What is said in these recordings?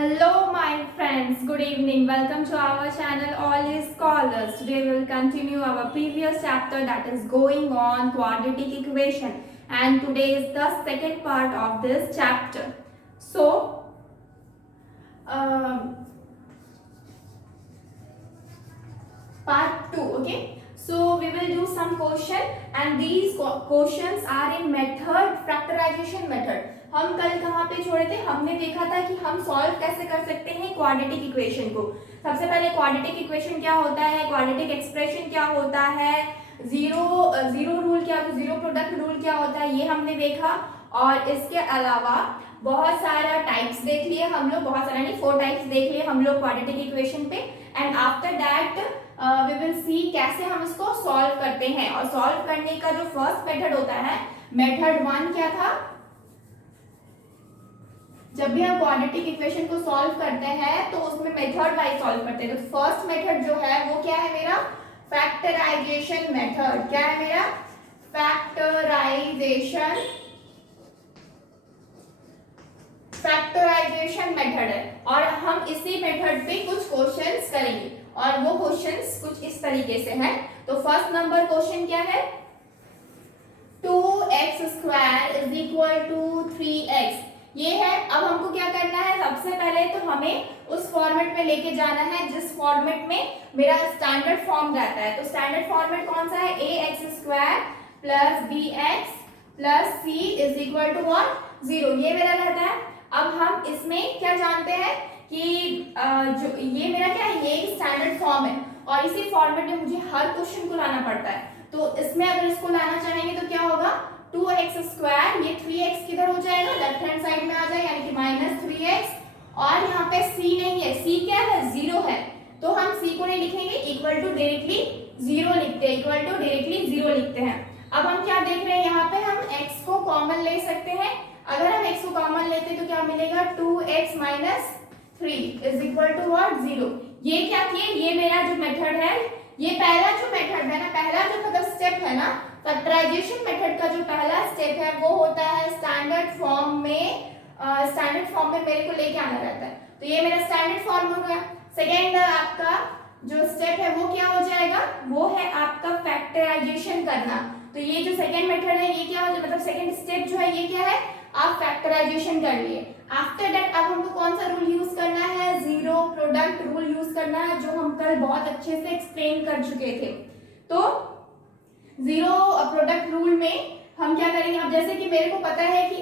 Hello, my friends. Good evening. Welcome to our channel, All is Scholars. Today we will continue our previous chapter that is going on quadratic equation. And today is the second part of this chapter. So, part 2, okay? So, we will do some question and these questions are in method, factorization method. हम कल कहाँ पे छोड़े थे? हमने देखा था कि हम सॉल्व कैसे कर सकते हैं क्वाड्रेटिक इक्वेशन को। सबसे पहले क्वाड्रेटिक इक्वेशन क्या होता है, क्वाड्रेटिक एक्सप्रेशन क्या होता है, जीरो रूल क्या, जीरो प्रोडक्ट रूल क्या होता है, ये हमने देखा। और इसके अलावा बहुत सारा टाइप्स देख लिए हम लोग, बहुत सारा नहीं 4 टाइप्स देख लिए हम लोग क्वाड्रेटिक इक्वेशन पे। And after that we will see कैसे हम इसको सॉल्व करते हैं। और सॉल्व करने का जो फर्स्ट मेथड होता है, मेथड 1 क्या था? जब भी हम क्वाड्रेटिक इक्वेशन को सॉल्व करते हैं तो उसमें मेथड वाइज सॉल्व करते हैं। तो फर्स्ट मेथड जो है वो क्या है मेरा? Factorisation method. क्या है मेरा? फैक्टराइजेशन मेथड है। और हम इसी मेथड पे कुछ क्वेश्चंस करेंगे और वो क्वेश्चंस कुछ इस तरीके से हैं। तो फर्स्ट नंबर क्वेश्चन क्या है? 2x² is equal to 3x, ये है। अब हमको क्या करना है? सबसे पहले तो हमें उस फॉर्मेट में लेके जाना है जिस फॉर्मेट में मेरा स्टैंडर्ड फॉर्म रहता है। तो स्टैंडर्ड फॉर्मेट कौन सा है? ax² plus bx plus c is equal to what? 0, ये मेरा रहता है। अब हम इसमें क्या जानते हैं कि जो ये मेरा क्या है, ये स्टैंडर्ड फॉर्म है और इसी फॉर्मेट में मुझे हर क्वेश्चन को लाना पड़ता है। तो इसमें अगर इसको लाना चाहेंगे तो क्या होगा? 2x², ये 3x किधर हो जाएगा? लेफ्ट हैंड साइड में आ जाएगा, यानी कि -3x। और यहाँ पे c नहीं है, c क्या है? 0 है। तो हम c को नहीं लिखेंगे, इक्वल टू डायरेक्टली 0 लिखते हैं, इक्वल टू डायरेक्टली 0 लिखते हैं। अब हम क्या देख रहे हैं यहाँ पे? हम x को कॉमन ले सकते हैं। अगर हम x को कॉमन लेते तो क्या मिलेगा? 2x - 3 is equal to what? 0। ये क्या किए? ये मेरा जो मेथड है, ये पहला जो मेथड है ना, पहला जो मतलब स्टेप है ना, फैक्टराइजेशन मेथड का जो पहला स्टेप है वो होता है स्टैंडर्ड फॉर्म में। स्टैंडर्ड फॉर्म में मेरे को लेके आना रहता है। तो ये मेरा स्टैंडर्ड फॉर्म हो गया। सेकेंड आपका जो स्टेप है वो क्या हो जाएगा? वो है आपका फैक्टराइजेशन करना। तो ये जो सेकेंड मेथड है ये क्या हो जाएगा? मतलब सेकेंड स्टेप जो है ये क्या है? आप फैक्टराइजेशन कर लिए। आफ्टर दैट अब हमको कौन सा रूल यूज करना है? जीरो प्रोडक्ट रूल यूज करना है, जो हम कल बहुत अच्छे से एक्सप्लेन कर चुके थे। तो जीरो प्रोडक्ट रूल में हम क्या करेंगे? अब जैसे कि मेरे को पता है कि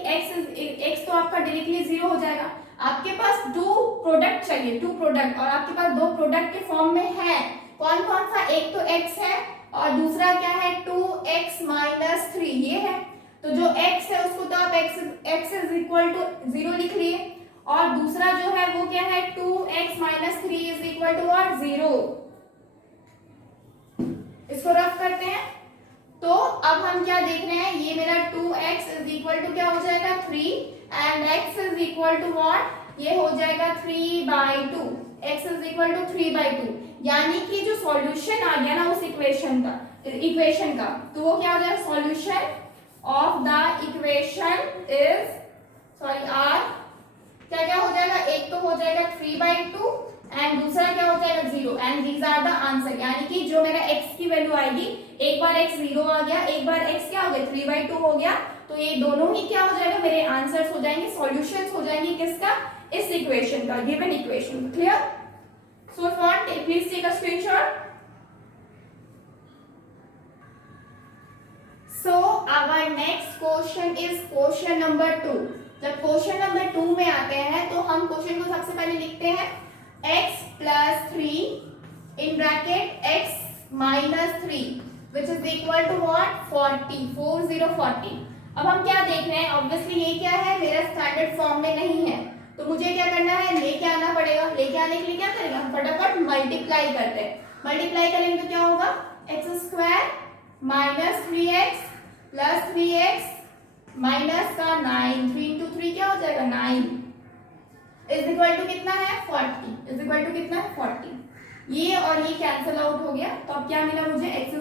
x तो आपका डायरेक्टली 0 हो जाएगा। आपके पास 2 प्रोडक्ट चाहिए, 2 प्रोडक्ट, और आपके पास 2 प्रोडक्ट के फॉर्म में है। कौन कौन सा? एक तो x है और दूसरा क्या है? 2x - 3 ये है। तो जो x है उसको तो आप x इज इक्वल टू 0 लिख लिए, और दूसरा जो है वो क्या है? 2x - 3 is equal to what? 0। इसको रफ करते हैं। तो अब हम क्या देख रहे हैं? ये मेरा 2x इज इक्वल टू क्या हो जाएगा? 3 and x is equal to what? ये हो जाएगा 3/2। x इज इक्वल टू 3/2, यानी कि जो सॉल्यूशन आ गया ना उस इक्वेशन का, तो वो क्या हो जाएगा? Solution of the equation is r क्या क्या हो जाएगा? एक तो हो जाएगा 3/2 एंड दूसरा क्या हो जाएगा? 0। And these are the answer, यानी कि जो मेरा x की वैल्यू आएगी, एक बार x 0 आ गया, एक बार x क्या हो गया? 3/2 हो गया। तो ये दोनों ही क्या हो जाएगा? मेरे आंसर्स हो जाएंगे, सॉल्यूशंस हो जाएंगे। किसका? इस इक्वेशन का, given equation. Clear? So front please take a screenshot. So our next question is question number 2। जब क्वेश्चन नंबर 2 में आते हैं तो हम क्वेश्चन को सबसे पहले लिखते हैं x + 3 in bracket x - 3 which is equal to what? 40, 40। अब हम क्या देख रहे हैं? ऑब्वियसली ये क्या है? मेरा स्टैंडर्ड फॉर्म में नहीं है, तो मुझे क्या करना है? लेके आना पड़ेगा। लेके आने के लिए क्या करेंगे? हम फटाफट मल्टीप्लाई करते हैं। मल्टीप्लाई करेंगे तो क्या होगा? x² - 3x plus 3x minus का 9, 3 into 3 क्या हो जाएगा? 9 इज इक्वल टू कितना है? 40। इज इक्वल टू कितना है? 40। ये और ये कैंसिल आउट हो गया, तो अब क्या मिला मुझे? x²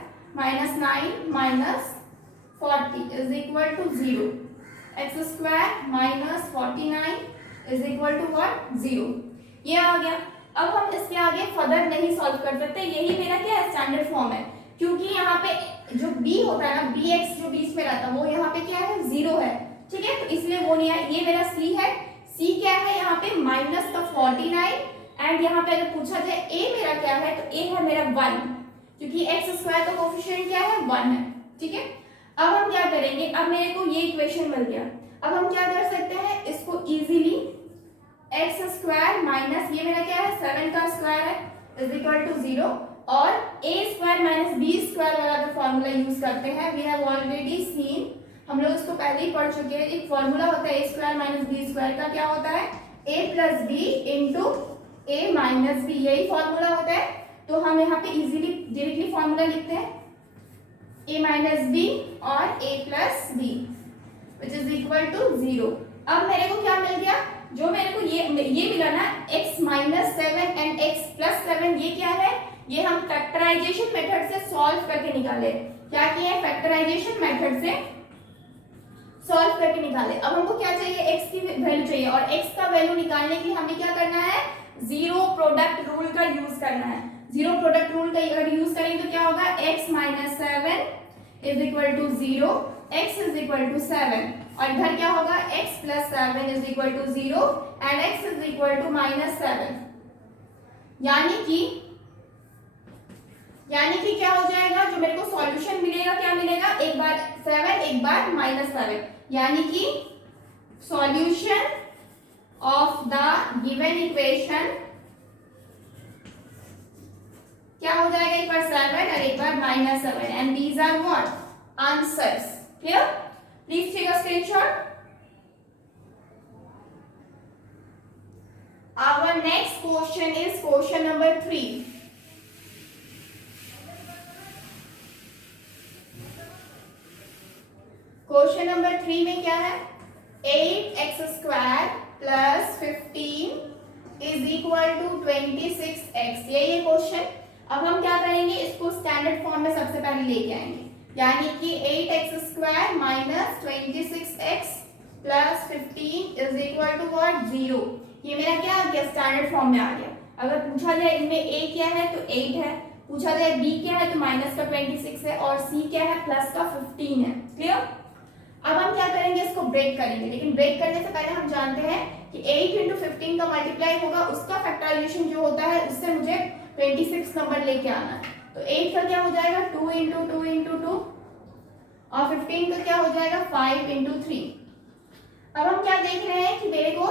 - 9 - 40 is equal to 0। x² - 49 is equal to what 0। ये आ गया। अब हम इसके आगे फर्दर नहीं सॉल्व कर सकते, यही मेरा क्या है स्टैंडर्ड फॉर्म है, क्योंकि यहाँ पे जो b होता है ना bx जो बीच में रहता है वो यहाँ पे क्या है 0 है, ठीक है, तो इसलिए वो नहीं आया। ये मेरा c है, c क्या है यहाँ पे माइनस का 49 एंड यहाँ पे अगर पूछा जाए a मेरा क्या है तो a है मेरा 1, क्योंकि x स्क्वायर का कोफिशिएंट क्या है 1 है, ठीक है। अब हम क्या करेंगे, अब मेरे को ये इक्वेशन मिल गया, अब हम क्या कर सकते हैं इसको इजीली x स्क्वायर माइनस ये मेरा क्या है 7 का स्क्वायर है इज इक्वल टू 0 और a square minus b square वाला जो फॉर्मूला यूज करते हैं वी हैव ऑलरेडी सीन, हम लोग इसको पहले ही पढ़ चुके हैं। एक फॉर्मूला होता है a square minus b square का, क्या होता है a plus b into a minus b, यही फॉर्मूला होता है। तो हम यहाँ पे इजीली डायरेक्टली फॉर्मूला लिखते हैं a माइनस b और a plus b which is equal to 0। अब मेरे को क्या मिल गया, जो मेरे को ये मिला ना x minus 7 and x plus 7, ये क्या है, ये हम फैक्टराइजेशन मेथड से सॉल्व करके निकाले। क्या किए, फैक्टराइजेशन मेथड से सॉल्व करके निकाले। अब हमको क्या चाहिए, x की वैल्यू चाहिए, और x का वैल्यू निकालने के लिए हमें क्या करना है, जीरो प्रोडक्ट रूल का यूज करना है। जीरो प्रोडक्ट रूल का अगर यूज करेंगे तो क्या होगा, x minus 7 is equal to 0, x is equal to 7, और इधर क्या होगा x plus 7 is equal to 0 and x is equal to minus 7, यानी कि क्या हो जाएगा, जो मेरे को सॉल्यूशन मिलेगा क्या मिलेगा, एक बार 7 एक बार माइनस 7, यानी कि solution of the given equation क्या हो जाएगा, एक बार 7 और एक बार minus 7 and these are what answers. Clear, please take a screenshot. Our next question is question number 3. Question number 3 में क्या है, 8x square plus 15 is equal to 26x, ये क्वेश्चन। अब हम क्या करेंगे, इसको स्टैंडर्ड फॉर्म में सबसे पहले लेके आएंगे, यानी कि 8x square minus 26x plus 15 is equal to what 0। ये मेरा क्या आ गया, स्टैंडर्ड फॉर्म में आ गया। अगर पूछा जाए इनमें a क्या है तो 8 है, पूछा जाए b क्या है तो माइनस का 26 है, और c क्या है प्लस का 15 है। क्लियर, अब हम क्या करेंगे, इसको ब्रेक करेंगे, लेकिन ब्रेक करने से पहले हम जानते हैं कि 8 इंटू 15 का मल्टीप्लाई होगा, उसका फैक्टराइजेशन जो होता है उससे मुझे 26 नंबर लेके आना है। तो 8 का क्या हो जाएगा 2 इंटू 2 इंटू 2 और 15 का क्या हो जाएगा 5 इंटू 3। अब हम क्या देख रहे हैं कि मेरे को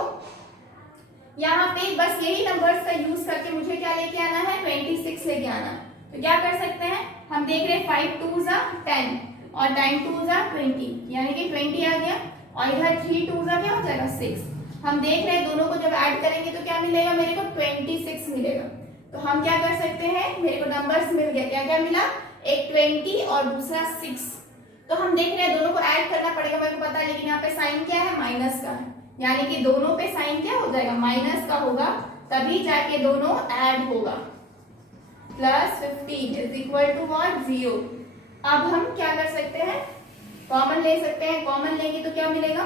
यहाँ पे बस यही नंबर्स का यूज करके मुझे क्या लेके आना है 26 लेके आना है। तो क्या कर सकते हैं, हम देख रहे हैं 5 2 जा 10 और 9 2 जा 20, यानी कि 20 आ गया, और इधर 3 2 जा क्या हो जाएगा 6। हम देख रहे हैं दोनों को जब ऐड करेंगे तो क्या मिलेगा, मेरे को 26 मिलेगा। तो हम क्या कर सकते हैं, मेरे को नंबर्स मिल गया, क्या क्या मिला, एक 20 और दूसरा 6। तो हम देख रहे हैं दोनों को ऐड करना पड़ेगा, मेरे को पता है, लेकिन यहाँ पे साइन क्या है माइनस का है, यानी कि दोनों पे साइन क्या हो जाएगा माइनस का होगा, तभी जाके दोनों ऐड होगा। Plus 15 is equal to what 0। अब हम क्या कर सकते हैं, कॉमन ले सकते हैं, कॉमन लेंगे तो क्या मिलेगा,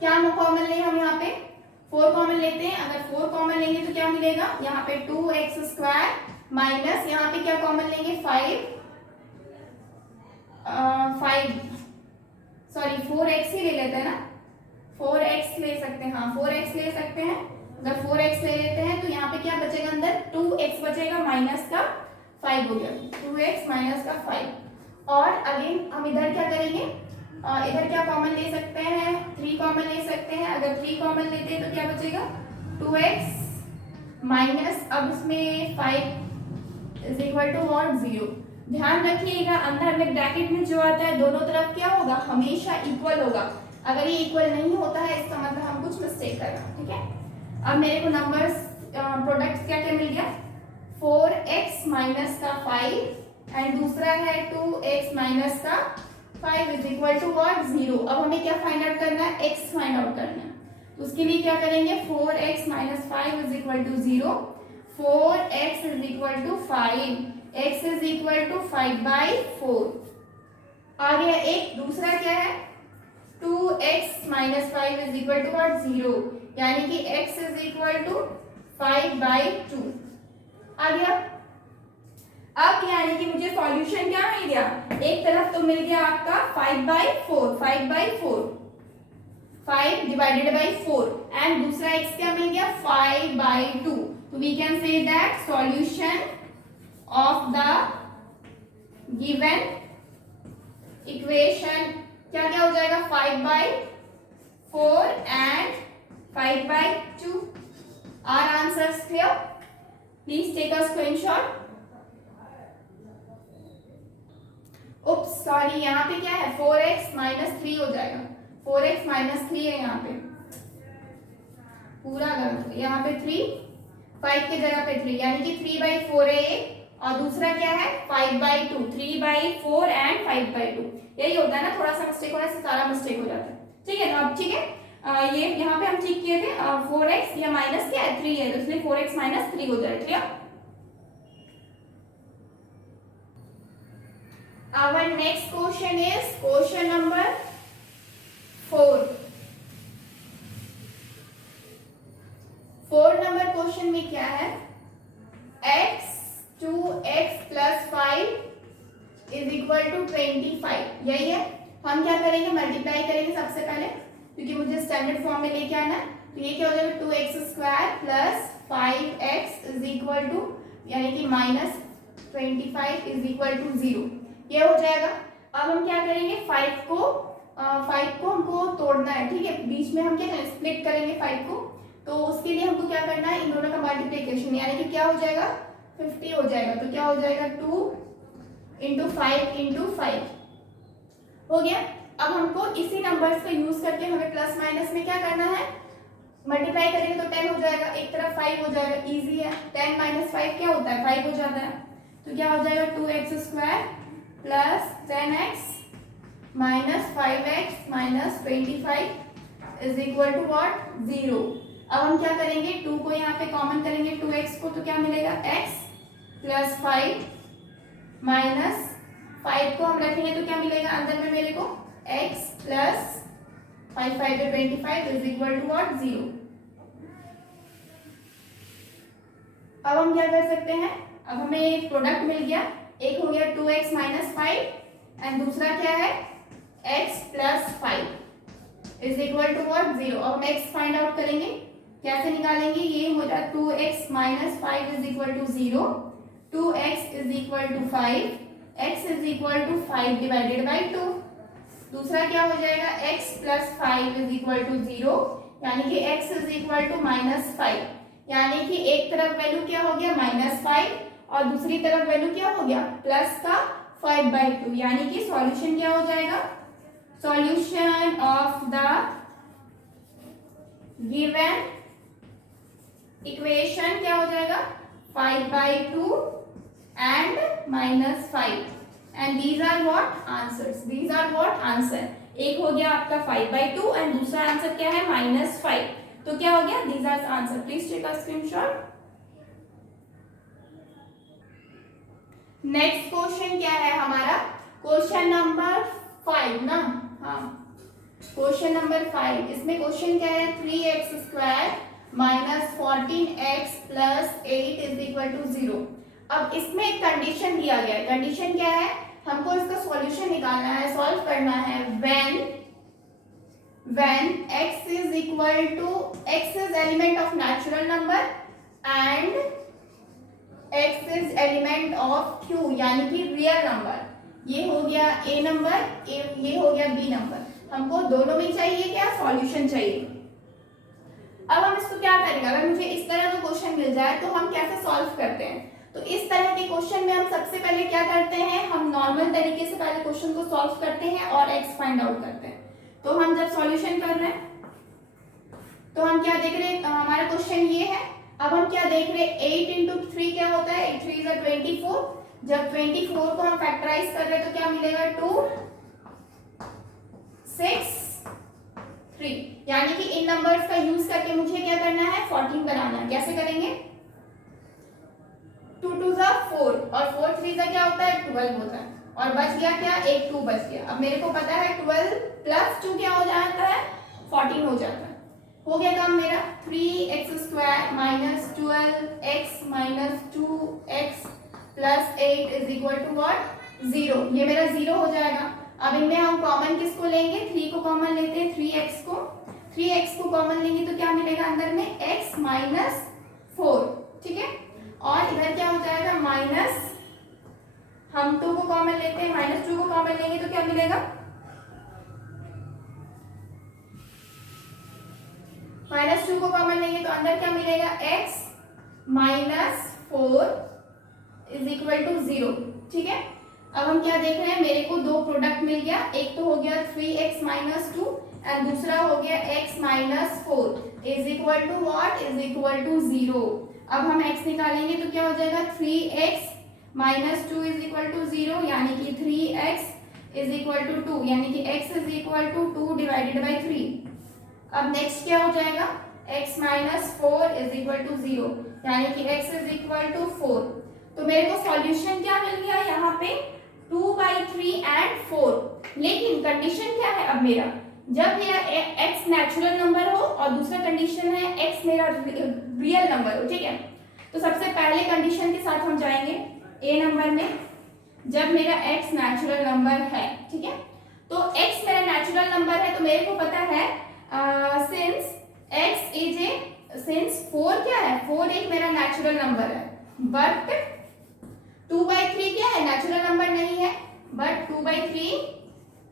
क्या कॉमन ले हम यहाँ पे 4 कॉमन लेते हैं, अगर 4 कॉमन लेंगे तो क्या मिलेगा, यहाँ पे 2x स्क्वायर माइनस यहाँ पे क्या कॉमन लेंगे 4x ही ले लेते हैं ना, 4x ले सकते हैं, हाँ 4x ले सकते हैं। अगर 4x ले लेते हैं तो यहाँ पे क्या बचेगा, अंदर 2x बचेगा माइनस का 5 हो गया, 2x माइनस का 5। और अगेन हम इधर क्या करेंगे, इधर क्या कॉमन ले सकते हैं, 3 कॉमन ले सकते हैं। अगर 3 कॉमन लेते हैं तो क्या बचेगा 2x माइनस, अब इसमें 5 इज इक्वल टू व्हाट 0। ध्यान रखिएगा अंदर में ब्रैकेट में जो आता है दोनों तरफ क्या होगा, हमेशा इक्वल होगा। अगर ये इक्वल नहीं होता है इसका मतलब हम कुछ मिस्टेक कर रहे हैं, ठीक है। अब मेरे को नंबर्स प्रोडक्ट्स क्या क्या मिल गया, 4x माइनस का 5 एंड दूसरा है 2x माइनस का 5 इज इक्वल टू व्हाट 0। अब हमें क्या फाइंड आउट करना है, x फाइंड आउट करना है। तो उसके लिए क्या करेंगे, 4x minus 5 is equal to 0, 4x is equal to 5, x is equal to 5/4 आ गया। एक दूसरा क्या है 2x minus 5 is equal to what 0, यानी कि x इज इक्वल टू 5/2 आ गया। अब यानी कि मुझे सॉल्यूशन क्या मिल गया, एक तरफ तो मिल गया आपका 5/4 5 डिवाइडेड बाई 4 एंड दूसरा x क्या मिल गया 5/2। तो we can say that solution of the given equation क्या क्या हो जाएगा 5/4 and 5/2। Are answers clear? Please take a screenshot. Oops sorry, यहाँ पे क्या है 4x माइनस 3 हो जाएगा, 4x माइनस 3 है यहाँ पे, पूरा गलत, यहाँ पे 3 5 की जगह पे 3, यानी कि 3/4 है ये, और दूसरा क्या है 5/2, 3/4 एंड 5/2। यही होता है ना, थोड़ा सा मिस्टेक होने से सारा मिस्टेक हो जाता है। ठीक है, तो अब ठीक है, ये यहाँ पे हम ठीक किए थे 4x, या माइनस क्या है 3 है, तो इसलिए 4x माइनस 3 हो जाएगा। ठीक। Our next question is question number 4. 4 number question में क्या है, x 2x plus 5 is equal to 25, यही है। हम क्या करेंगे, मल्टीप्लाई करेंगे सबसे पहले, क्योंकि मुझे स्टैंडर्ड फॉर्म में लेके आना है। तो ये क्या हो जाएगा 2x² plus 5x is equal to, यानी कि माइनस 25 इज इक्वल टू 0, ये हो जाएगा। अब हम क्या करेंगे 5 को हमको तोड़ना है। ठीक है, बीच में हम क्या करेंगे स्प्लिट करेंगे 5 को, तो उसके लिए हमको क्या करना है, इन दोनों का मल्टीप्लिकेशन, यानी कि क्या हो जाएगा 50 हो जाएगा। तो क्या हो जाएगा 2 × 5 × 5 हो गया। अब हमको इसी नंबर्स का यूज करके हमें प्लस माइनस में क्या करना है, मल्टीप्लाई करेंगे तो 10 हो जाएगा, एक तरफ 5 हो जाएगा, इजी है। 10 - 5 क्या होता है 5 हो जाता है। तो क्या हो जाएगा 2x² plus 10x minus 5x minus 25 is equal to what 0। अब हम क्या करेंगे 2 को यहाँ पे कॉमन करेंगे 2x को, तो क्या मिलेगा x प्लस 5 माइनस 5 को हम रखेंगे तो क्या मिलेगा अंदर में मेरे को x प्लस 5 5 पे 25 इज इक्वल टू व्हाट 0। अब हम क्या कर सकते हैं, अब हमें एक प्रोडक्ट मिल गया, एक हो गया 2x माइनस 5 एंड दूसरा क्या है x plus 5 is equal to what 0। अब हम x फाइंड आउट करेंगे, कैसे निकालेंगे, ये हो जाए 2x minus 5 is equal to 0, 2x is equal to 5, x is equal to 5 divided by 2। दूसरा क्या हो जाएगा x plus 5 is equal to 0, यानी कि x is equal to minus 5, यानी कि एक तरफ वैल्यू क्या हो गया -5 और दूसरी तरफ वैल्यू क्या हो गया प्लस का 5/2, यानी कि सॉल्यूशन क्या हो जाएगा, solution of the given equation क्या हो जाएगा 5/2 and -5 and these are what answers, these are what answer. एक हो गया आपका 5/2 एंड दूसरा आंसर क्या है -5, तो क्या हो गया these are answer. Please take a screenshot. Next question क्या है हमारा, क्वेश्चन नंबर 5 ना, हाँ क्वेश्चन नंबर 5। इसमें क्वेश्चन क्या है 3x² minus 14x plus 8 is equal to 0। अब इसमें एक कंडीशन दिया गया है, कंडीशन क्या है, हमको इसका सॉल्यूशन निकालना है, सॉल्व करना है। when x is equal to, x is element of natural number and x is element of q, यानी कि रियल नंबर। ये हो गया a नंबर, ये हो गया b नंबर। हमको दोनों में चाहिए क्या, सॉल्यूशन चाहिए। अब हम इसको क्या करेंगे, अगर मुझे इस तरह का क्वेश्चन मिल जाए तो हम कैसे सॉल्व करते हैं। तो इस तरह के क्वेश्चन में हम सबसे पहले क्या करते हैं, हम नॉर्मल तरीके से पहले क्वेश्चन को सॉल्व करते हैं और x फाइंड आउट करते हैं। तो हम जब सॉल्यूशन कर रहे हैं तो हम क्या देख रहे हैं, हमारा क्वेश्चन ये है। अब हम क्या देख रहे हैं 8 × 3 क्या होता है, 8 3 = 24। जब 24 को हम फैक्टराइज कर रहे हैं तो क्या मिलेगा 2 6 3, यानी कि इन नंबर्स का यूज करके मुझे क्या करना है 14 बनाना है। कैसे करेंगे, 2 2 4 और 4 3 क्या होता है 12 होता है, और बच गया क्या एक 2 बच गया। अब मेरे को पता है 12 प्लस 2 क्या हो जाता है 14 हो जाता है। हो गया काम मेरा 3x² minus 12x minus 2x plus 8 is equal to what 0। ये मेरा 0 हो जाएगा। अब इनमें हम कॉमन किसको लेंगे 3 को कॉमन लेते हैं 3x को कॉमन लेंगे तो क्या मिलेगा अंदर में x माइनस 4 ठीक है। और इधर क्या हो जाएगा माइनस हम 2 को कॉमन लेते हैं माइनस 2 को कॉमन लेंगे तो क्या मिलेगा माइनस 2 को कॉमन लेंगे तो अंदर क्या मिलेगा x minus 4 is equal to 0 ठीक है। अब हम क्या देख रहे हैं मेरे को दो प्रोडक्ट मिल गया, एक तो हो गया 3x माइनस 2 एंड दूसरा हो गया x minus 4 is equal to what is equal to 0। अब हम x निकालेंगे तो क्या हो जाएगा 3x minus 2 is equal to 0 यानी कि 3x इज इक्वल टू 2 यानी कि x is equal to 2 divided by 3। अब नेक्स्ट क्या हो जाएगा x minus 4 is equal to 0 यानी कि x इज इक्वल टू 4। तो मेरे को सॉल्यूशन क्या मिल गया यहाँ पे 2/3 एंड 4। लेकिन कंडीशन क्या है अब मेरा जब मेरा x नेचुरल नंबर हो और दूसरा कंडीशन है x मेरा रियल नंबर हो ठीक है। तो सबसे पहले कंडीशन के साथ हम जाएंगे a नंबर में जब मेरा x नेचुरल नंबर है ठीक है। तो x मेरा नेचुरल नंबर है तो मेरे को पता है सिंस 4 क्या है 4 एक मेरा नेचुरल नंबर है बट 2/3 क्या है नेचुरल नंबर नहीं है but 2/3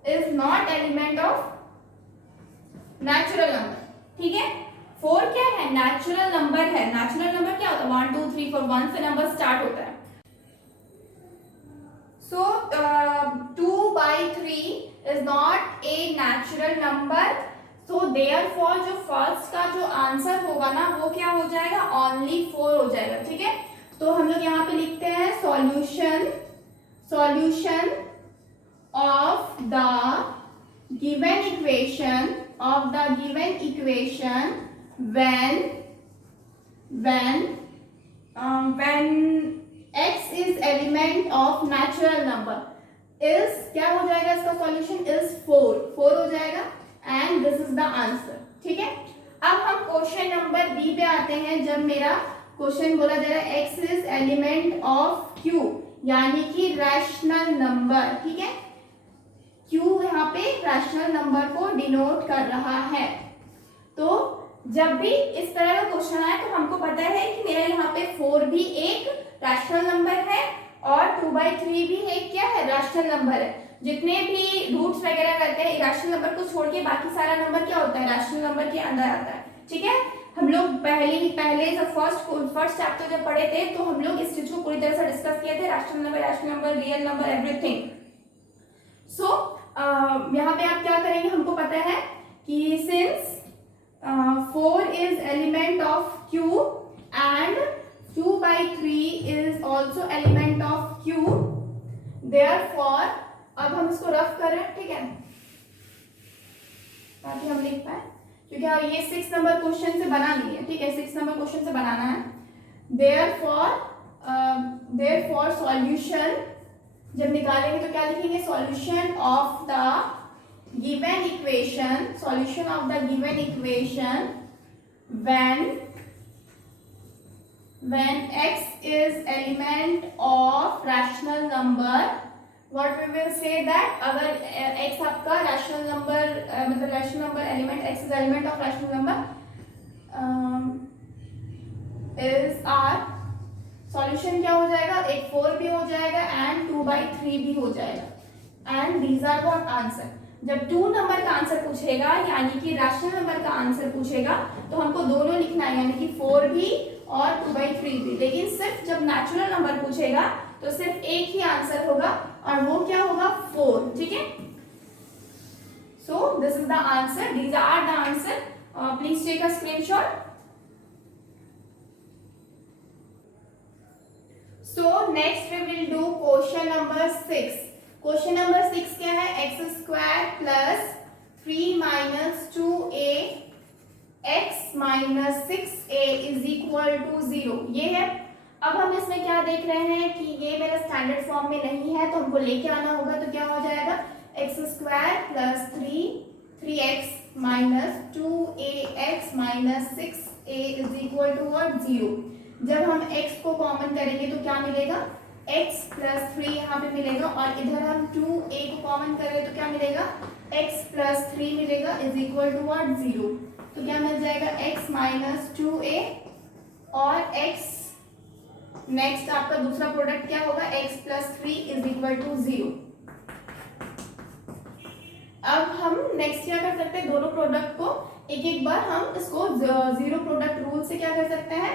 is not element of natural number ठीक है। 4 क्या है नेचुरल नंबर है। नेचुरल नंबर क्या होता है 1 2 3 4 1 से नंबर स्टार्ट होता है। सो 2/3 is not a natural number. So therefore जो फर्स्ट का जो आंसर होगा ना वो क्या हो जाएगा ओनली 4 हो जाएगा ठीक है। तो हम लोग यहाँ पे लिखते हैं solution of the given equation when x is element of natural number is क्या हो जाएगा इसका सॉल्यूशन is 4 हो जाएगा and this is the answer ठीक है। अब हम क्वेश्चन नंबर बी पे आते हैं। जब मेरा क्वेश्चन बोला जा रहा है x is element of q यानी कि रैशनल नंबर ठीक है। q यहाँ पे रैशनल नंबर को डिनोट कर रहा है। तो जब भी इस तरह का क्वेश्चन आए तो हमको पता है कि मेरा यहाँ पे 4 भी एक रैशनल नंबर है और 2/3 भी एक क्या है रैशनल नंबर है। जितने भी रूट्स वगैरह रहते हैं रैशनल नंबर को छोड़ के बाकी सारा नंबर क्या होता है रैशनल नंबर के अंदर आता है ठीक है। हम लोग पहले जब फर्स्ट चैप्टर जब पढ़े थे तो हम लोग इस चीज को पूरी तरह से डिस्कस किए थे rational number real number everything. So यहाँ पे आप क्या करेंगे हमको पता है कि since 4 is element of q and 2/3 is also element of q therefore अब हम इसको रफ कर रहे हैं ठीक है ताकि हम लिख पाए क्योंकि ये 6 नंबर क्वेश्चन से बना लिए ठीक है 6 नंबर क्वेश्चन से बनाना है। देयरफॉर सॉल्यूशन जब निकालेंगे तो क्या लिखेंगे solution of the given equation when x is element of rational number what we will say that अगर x आपका rational number मतलब rational number element x is element of rational number is r solution क्या हो जाएगा एक 4 भी हो जाएगा एंड 2/3 भी हो जाएगा and these are what answer। जब 2 नंबर का आंसर पूछेगा यानी कि रैशनल नंबर का आंसर पूछेगा तो हमको दोनों लिखना है यानी कि 4 भी और 2/3 भी। लेकिन सिर्फ जब नेचुरल नंबर पूछेगा तो सिर्फ एक ही आंसर होगा और वो क्या होगा 4 ठीक है। So this is the answer these are the answer please take a screenshot. So next we will do question number 6। Question number 6 क्या है x² plus 3 minus 2a x minus 6a is equal to 0 ये है। अब हम इसमें क्या देख रहे हैं कि ये मेरा स्टैंडर्ड फॉर्म में नहीं है तो हमको लेके आना होगा। तो क्या हो जाएगा x square plus 3x minus 2ax minus 6a is equal to what 0। जब हम x को कॉमन करेंगे तो क्या मिलेगा, x प्लस 3 यहाँ पे मिलेगा, और इधर हम 2a को कॉमन करें तो क्या मिलेगा, x प्लस 3 मिलेगा इज इक्वल टू व्हाट 0। तो क्या मिल जाएगा, x माइनस 2a और x, नेक्स्ट आपका दूसरा प्रोडक्ट क्या होगा, x plus 3 is equal to 0। अब हम नेक्स्ट क्या कर सकते हैं, दोनों प्रोडक्ट को एक एक बार हम इसको जीरो प्रोडक्ट रूल से क्या कर सकते हैं,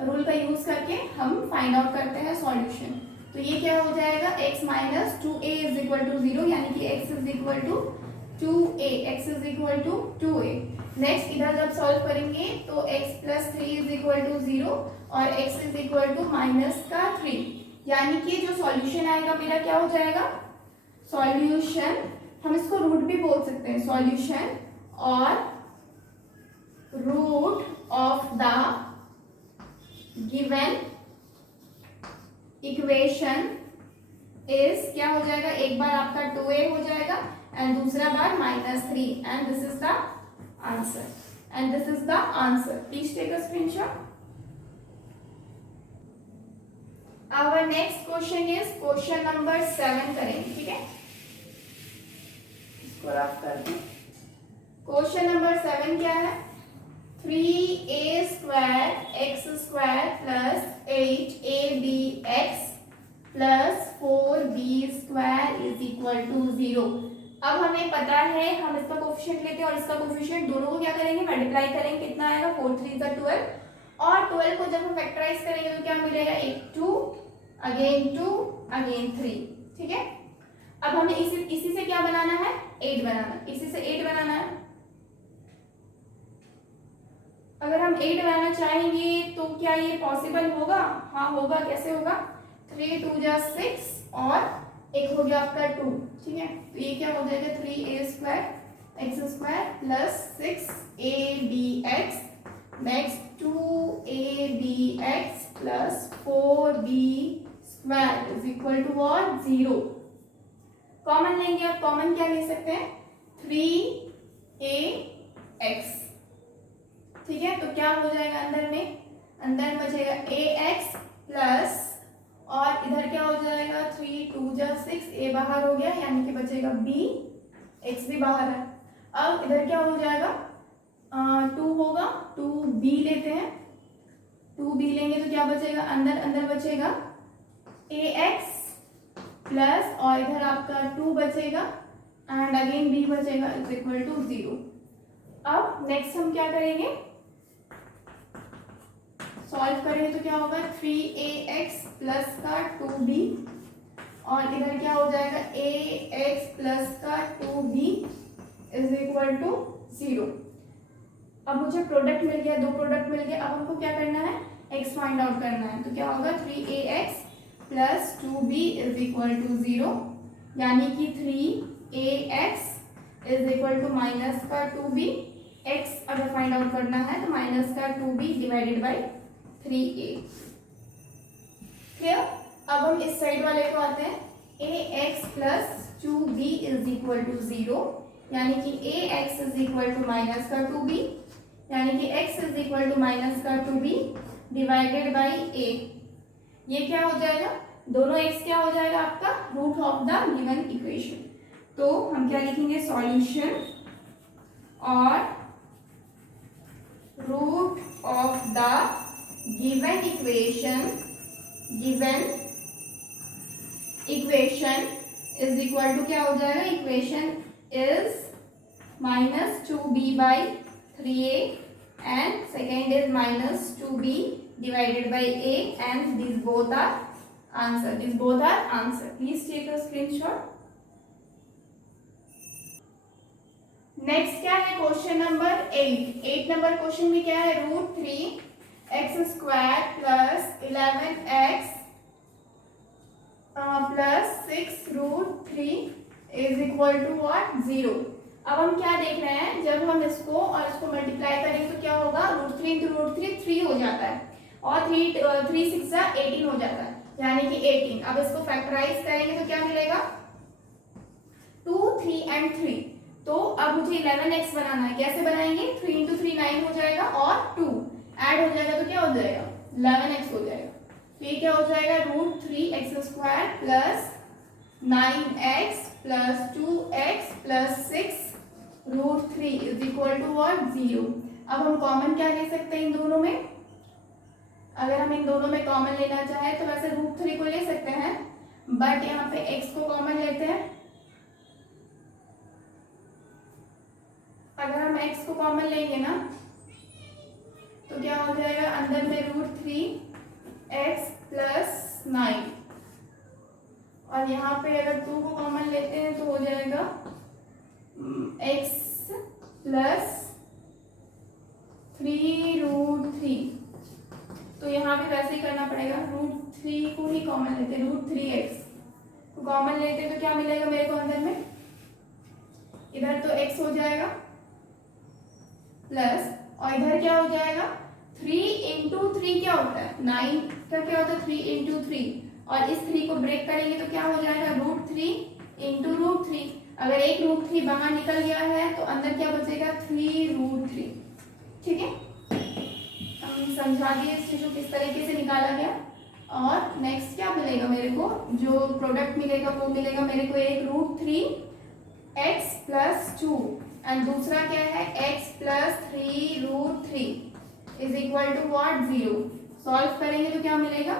रूल का यूज करके हम फाइंड आउट करते हैं सॉल्यूशन। तो ये क्या हो जाएगा, x minus 2a is equal to 0, यानी कि x is equal to 2a, x is equal to 2a। Next इधर जब सॉल्व करेंगे तो x plus 3 is equal to 0 और x is equal to minus का 3, यानी कि जो सॉल्यूशन आएगा मेरा क्या हो जाएगा, सॉल्यूशन, हम इसको रूट भी बोल सकते हैं, सॉल्यूशन और root of the given equation is क्या हो जाएगा, एक बार आपका 2a हो जाएगा एंड दूसरा बार minus 3, and this is the answer, and this is the answer. Please take a screenshot. Our next question is question number 7 करेंगे, ठीक है, इसको रफ करते हैं। क्वेश्चन नंबर 7 क्या है, 3a square x square plus 8abx plus 4b square is equal to 0। अब हमें पता है, हम इसका कोफिशिएंट लेते हैं और इसका कोफिशिएंट, दोनों को क्या करेंगे, मल्टीप्लाई करेंगे, कितना आएगा 4 3 12, और 12 को जब हम फैक्टराइज करेंगे तो क्या मिलेगा, एक 2 अगेन 3, ठीक है। अब हमें इसी से क्या बनाना है, 8 बनाना, इसी से 8 बनाना है। अगर हम 8 बनाना चाहेंगे तो क्या ये पॉसिबल होगा, हाँ होगा, कैसे होगा, 3 2 जा 6 और एक हो गया आपका 2, ठीक है। तो ये क्या हो जाएगा, 3a square x square plus 6abx, next 2abx plus 4b square is equal to what 0। Common लेंगे, आप कॉमन क्या ले सकते हैं, 3ax, ठीक है। तो क्या हो जाएगा, अंदर में, अंदर बचेगा ax प्लस, और इधर क्या हो जाएगा, 3 2 जा 6, a बाहर हो गया, यानी कि बचेगा b, x भी बाहर है। अब इधर क्या हो जाएगा, 2 होगा, 2b लेते हैं, 2b लेंगे तो क्या बचेगा, अंदर अंदर बचेगा ax प्लस, और इधर आपका 2 बचेगा एंड अगेन b बचेगा इज इक्वल टू 0। अब नेक्स्ट हम क्या करेंगे, सॉल्व करेंगे तो क्या होगा, 3ax प्लस का 2b, और इधर क्या हो जाएगा, ax प्लस का 2b इज इक्वल टू 0। अब मुझे प्रोडक्ट मिल गया, दो प्रोडक्ट मिल गया, अब हमको क्या करना है, x फाइंड आउट करना है। तो क्या होगा, 3ax plus 2b is equal to 0, यानी कि 3ax is equal to minus का 2b, x अगर फाइंड आउट करना है तो माइनस का 2b divided by 3a। Clear. अब हम इस साइड वाले को आते हैं, ax plus 2b is equal to 0, यानी कि ax is equal to minus का 2b, यानी कि x is equal to minus का 2b डिवाइडेड बाई a। ये क्या हो जाएगा, दोनों x क्या हो जाएगा आपका, root of the given equation. तो हम क्या लिखेंगे, सॉल्यूशन और root of the given equation is equal to क्या हो जाएगा, equation is minus 2b by 3a and second is minus 2b divided by a, and these both are answer. Please take a screenshot. Next क्या है, question number 8 number question में क्या है, root 3 x square plus 11x plus 6 root 3 is equal to what 0। अब हम क्या देख रहे हैं, जब हम इसको और इसको मल्टीप्लाई करेंगे तो क्या होगा, रूट 3 इंटू रूट 3 3 हो जाता है, और 3 6 18 हो जाता है, यानी कि 18। अब इसको फैक्टराइज करेंगे तो क्या मिलेगा, 2, 3 एंड 3। तो अब मुझे 11x बनाना है। कैसे बनाएंगे? 3 इंटू 3 9 हो जाएगा और 2 ऐड हो जाएगा तो क्या हो जाएगा? 11x हो जाएगा। तो ये क्या हो जाएगा? √3x² plus 9x plus 2x plus 6 √3 is equal to what? 0। अब हम कॉमन क्या ले सकते हैं इन दोनों में? अगर हम इन दोनों में कॉमन लेना चाहे तो वैसे √3 को ले सकते हैं, बट यहाँ पे x को कॉमन लेते हैं। अगर हम x को कॉमन लेंगे ना तो क्या हो जाएगा? अंदर में √3x प्लस 9, और यहाँ पे अगर 2 को कॉमन लेते हैं तो हो जाएगा x प्लस 3√3। तो यहाँ पे वैसे ही करना पड़ेगा, √3 को ही कॉमन लेते हैं, √3x को कॉमन लेते हैं तो क्या मिलेगा मेरे को अंदर में? इधर तो x हो जाएगा प्लस, और इधर क्या हो जाएगा? 3 इंटू 3 क्या होता है? 9 का क्या होता है? 3 इंटू 3, और इस 3 को ब्रेक करेंगे तो क्या हो जाएगा? √3 इंटू √3। अगर एक √3 बाहर निकल गया है तो अंदर क्या बचेगा? 3√3। ठीक है, हम समझा दिए इस चीज को किस तरीके से निकाला गया। और नेक्स्ट क्या मिलेगा मेरे को? जो प्रोडक्ट मिलेगा वो मिलेगा मेरे को एक √3x प्लस 2 एंड दूसरा क्या है? x plus 3√3 is equal to what? 0। Solve करेंगे तो क्या मिलेगा?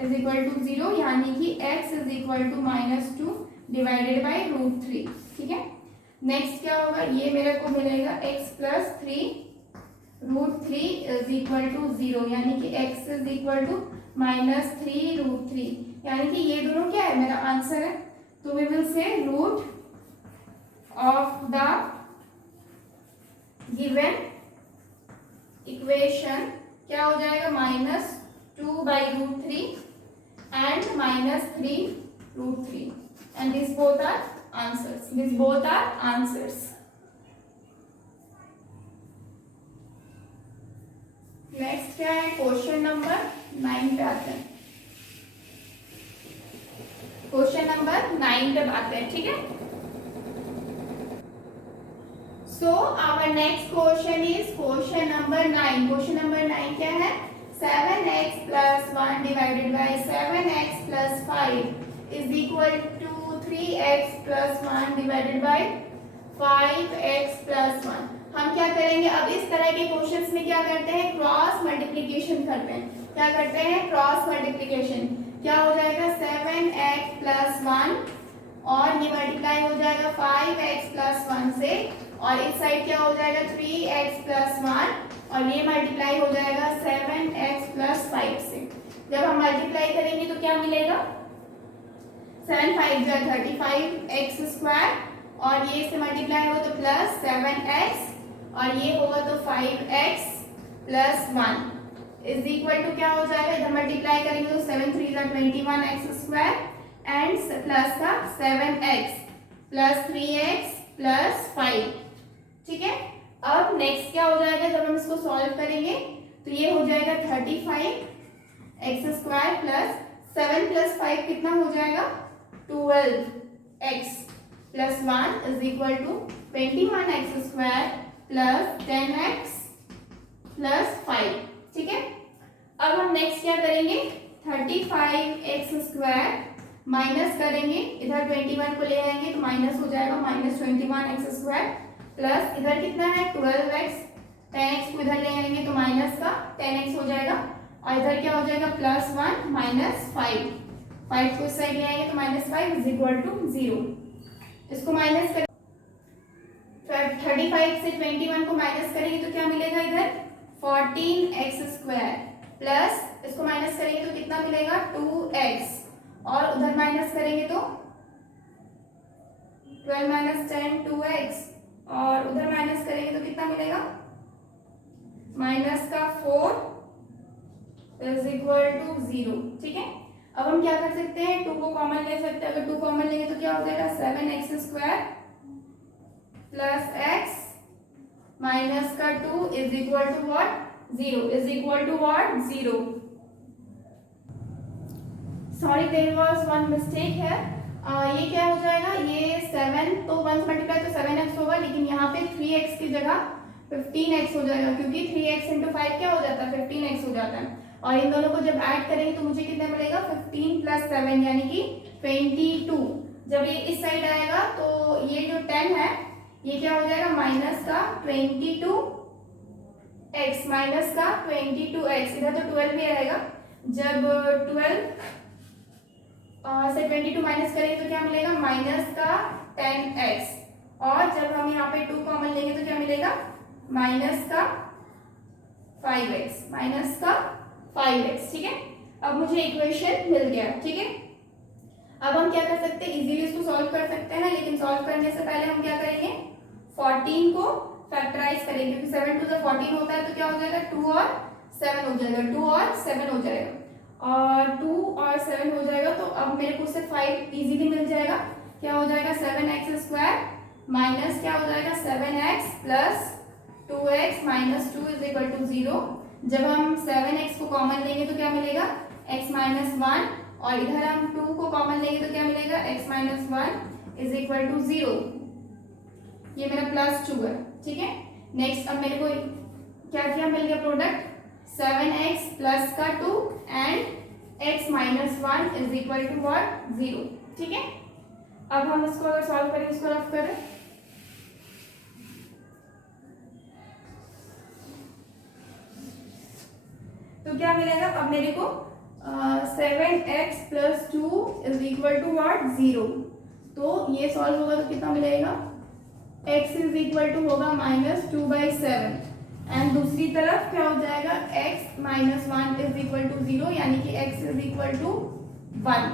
इज इक्वल टू 0, यानी कि x is equal to -2 divided by √3। ठीक है, नेक्स्ट क्या होगा? ये मेरे को मिलेगा x plus 3√3 is equal to 0, यानी कि x इज इक्वल टू -3√3, यानी कि ये दोनों क्या है? मेरा आंसर है। तो we will say root of the given equation क्या हो जाएगा? -2/√3 and -3√3, and these both are answers. These both are answers. Next क्या है? क्वेश्चन नंबर 9 पे आते हैं। क्वेश्चन नंबर 9 पे आते हैं। ठीक है, so our next question is question number 9। Question number 9 क्या है? 7x plus 1 divided by 7x plus 5 is equal to 3x plus 1 divided by 5x plus 1। हम क्या करेंगे? अब इस तरह के क्वेश्चंस में क्या करते हैं? क्रॉस मल्टीप्लिकेशन करते हैं। क्या करते हैं? Cross multiplication. क्या हो जाएगा? 7x प्लस 1 और ये मल्टीप्लाई हो जाएगा 5x प्लस 1 से, और इस साइड क्या हो जाएगा? 3x प्लस 1 और ये मल्टीप्लाई हो जाएगा 7x प्लस 5 से। जब हम मल्टीप्लाई करेंगे तो क्या मिलेगा? 7 5 जो 35x² और ये इससे मल्टीप्लाई हो तो प्लस 7x और ये होगा तो 5x plus 1 is equal to क्या हो जाएगा? इधर मल्टीप्लाई करेंगे तो 7 3 21x² एंड प्लस का 7x प्लस 3x प्लस 5। ठीक है, अब नेक्स्ट क्या हो जाएगा? जब हम इसको सॉल्व करेंगे तो ये हो जाएगा 35x² प्लस 7 प्लस 5 कितना हो जाएगा? 12x plus 1 is equal to 21x² plus 10x plus 5। ठीक है, अब हम नेक्स्ट क्या करेंगे? 35x² माइनस करेंगे, इधर 21 को ले आएंगे तो माइनस हो जाएगा -21x² प्लस इधर कितना है? 12x, 10x को इधर ले आएंगे तो माइनस का 10x हो जाएगा, और इधर क्या हो जाएगा? प्लस 1 माइनस 5, 5 को इस साइड ले आएंगे तो -5 इज इक्वल टू 0। इसको माइनस कर 35 से 21 को माइनस करेंगे तो क्या मिलेगा? इधर 14x² प्लस इसको माइनस करेंगे तो कितना मिलेगा? 2x, और उधर माइनस करेंगे तो 12 माइनस 10 2x, और उधर माइनस करेंगे तो कितना मिलेगा? माइनस का 4 इज इक्वल टू 0। ठीक है, अब हम क्या कर सकते हैं? 2 को कॉमन ले सकते हैं। अगर 2 कॉमन लेंगे तो क्या हो जाएगा? 7x² प्लस x माइनस का 2 is equal to what? 0 is equal to what? 0। Sorry, there was one mistake here. ये क्या हो जाएगा, ये 7 तो 1 मल्टीप्लाई तो 7x होगा, लेकिन यहाँ पे 3x की जगह 15x हो जाएगा, क्योंकि 3x इंटू 5 क्या हो जाता है, 15x हो जाता है। और इन दोनों को जब ऐड करेंगे तो मुझे कितना मिलेगा, 15 प्लस 7 यानी कि 22। जब ये इस साइड आएगा तो ये जो 10 है ये क्या हो जाएगा, माइनस का 22x, माइनस का 22x, इधर तो 12 भी रहेगा। जब 12 से 22 माइनस करेंगे तो क्या मिलेगा, माइनस का 10x, और जब हम यहाँ पे 2 कॉमन लेंगे तो क्या मिलेगा, माइनस का 5x, माइनस का 5x। ठीक है, अब मुझे इक्वेशन मिल गया। ठीक है, अब हम क्या कर सकते हैं, इजीली इसको सॉल्व कर सकते हैं, लेकिन सॉल्व करने से पहले हम क्या करेंगे, 14 को फैक्टराइज करेंगे, क्योंकि 7 टू द 14 होता है, तो क्या हो जाएगा, 2 और 7 हो जाएगा, 2 और 7 हो जाएगा, और 2 और 7 हो जाएगा। तो अब मेरे को उससे 5 इजीली मिल जाएगा। क्या हो जाएगा, 7x स्क्वायर माइनस क्या हो जाएगा, 7x plus 2x minus 2 is equal to 0। जब हम 7x को कॉमन लेंगे तो क्या मिलेगा, x माइनस 1, और इधर हम 2 को कॉमन लेंगे तो क्या मिलेगा, x minus 1 is equal to 0। ये मेरा प्लस 2 है। ठीक है, नेक्स्ट अब मेरे को क्या क्या मिल गया प्रोडक्ट, 7x प्लस का 2 and x minus 1 is equal to what, 0। ठीक है, अब हम इसको अगर सॉल्व करें, इसको रफ करें, तो क्या मिलेगा, अब मेरे को 7x plus 2 is equal to what, 0। तो ये सॉल्व होगा तो कितना मिलेगा, x इज इक्वल टू होगा माइनस 2/7, एंड दूसरी तरफ क्या हो जाएगा, x minus 1 is equal to 0, यानी कि x is equal to 1।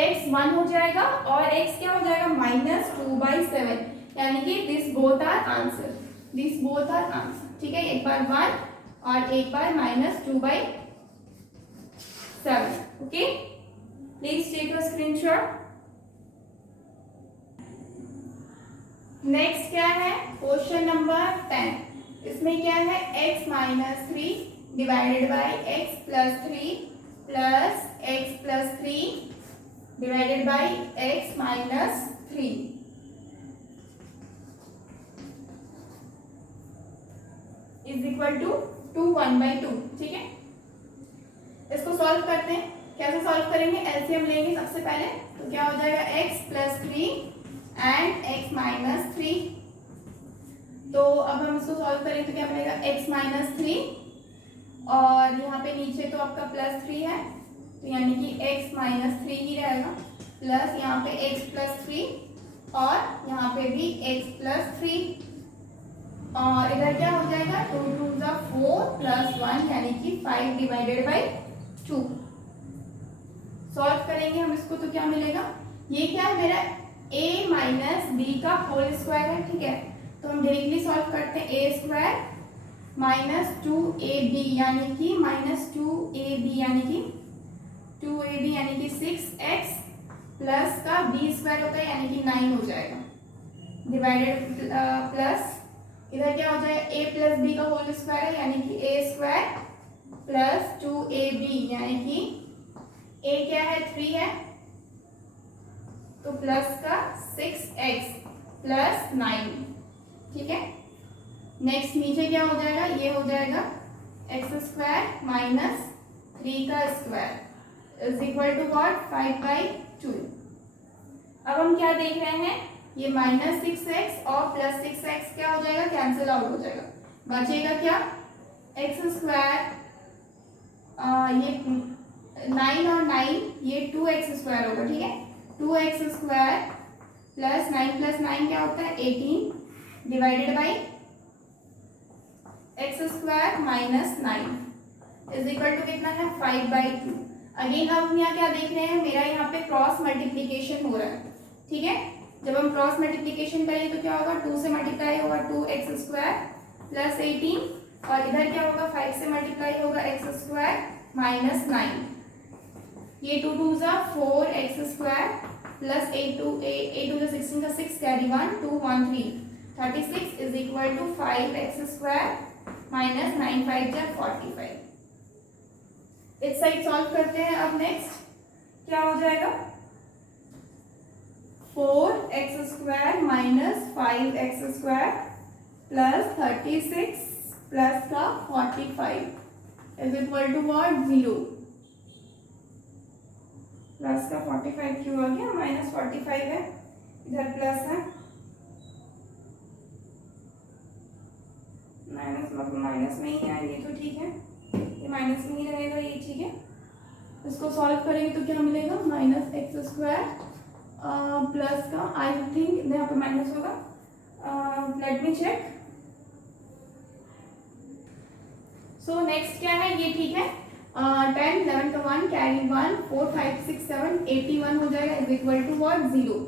x 1 हो जाएगा और x क्या हो जाएगा, माइनस 2/7, यानी कि this both are answer, this both are answer. ठीक है, एक बार 1 और एक बार माइनस 2/7। Okay, please take a screenshot. Next क्या है, क्वेश्चन नंबर 10। इसमें क्या है, x minus 3 divided by x plus 3 plus x plus 3 divided by x minus 3 is equal to 1/2। ठीक है, इसको सॉल्व करते हैं। कैसे सॉल्व करेंगे, एलसीएम लेंगे सबसे पहले, तो क्या हो जाएगा, x plus 3 and x minus 3। तो अब हम इसको सॉल्व करें तो क्या मिलेगा, x माइनस 3, और यहाँ पे नीचे तो आपका प्लस 3 है, तो यानी कि x माइनस 3 ही रहेगा, प्लस यहाँ पे x प्लस 3 और यहाँ पे भी x प्लस 3, और इधर क्या हो जाएगा, 2 2 ज़ा 4 प्लस 1 यानी कि 5 डिवाइडेड बाई 2। सॉल्व करेंगे हम इसको तो क्या मिलेगा, ये क्या है मेरा a माइनस बी का होल स्क्वायर है। ठीक है, तो हम डायरेक्टली सॉल्व करते हैं, ए स्क्वायर माइनस 2ab यानी कि माइनस 2ab यानी कि 2ab यानी कि 6x प्लस का b स्क्वायर होता है यानी कि 9 हो जाएगा, डिवाइडेड प्लस इधर क्या हो जाएगा, a प्लस बी का होल स्क्वायर है यानी कि a स्क्वायर प्लस 2ab यानी कि a क्या है, 3 है, तो प्लस का 6x प्लस 9। ठीक है, नेक्स्ट नीचे क्या हो जाएगा, ये हो जाएगा x स्क्वायर माइनस 3 का square is equal to what, 5/2। अब हम क्या देख रहे हैं, ये माइनस 6x और प्लस 6x क्या हो जाएगा, कैंसिल आउट हो जाएगा, बचेगा क्या, x स्क्वायर, ये 9 और 9 ये 2x स्क्वायर होगा। ठीक है, 2x स्क्वायर प्लस 9 प्लस 9 क्या होता है, 18 divided by x square minus 9 is equal to कितना है, 5/2। अगेन हम यहाँ क्या देख रहे हैं, मेरा यहाँ पे क्रॉस मल्टीप्लीकेशन हो रहा है। ठीक है, जब हम क्रॉस मल्टीप्लीकेशन करेंगे तो क्या होगा, 2 से मल्टीप्लाई होगा 2x स्क्वायर प्लस 18, और इधर क्या होगा, 5 से मल्टीप्लाई होगा x स्क्वायर माइनस 9, ये 2 2 ज़ा 4x स्क्वायर प्लस 8 2 ज़ा 16 का 6 carry 1 2 1 3 36 is equal to 5x square minus 9 5 ज़ा 45। इस साइड सॉल्व करते हैं। अब नेक्स्ट क्या हो जाएगा, 4x² minus 5x² plus 36 plus का 45 is equal to what 0। Plus का 45 क्यों आ गया, माइनस 45 है, इधर प्लस है, माइनस मतलब माइनस में ही है, ये तो ठीक है, ये माइनस में ही रहेगा, ये ठीक है। इसको सॉल्व करेंगे तो क्या मिलेगा, माइनस x² प्लस का, आई थिंक यहाँ पे माइनस होगा, let me check. So next क्या है, ये ठीक है, 10 11 का 1 कैरी 1 4 5 6 7 81 हो जाएगा इज इक्वल टू व्हाट 0।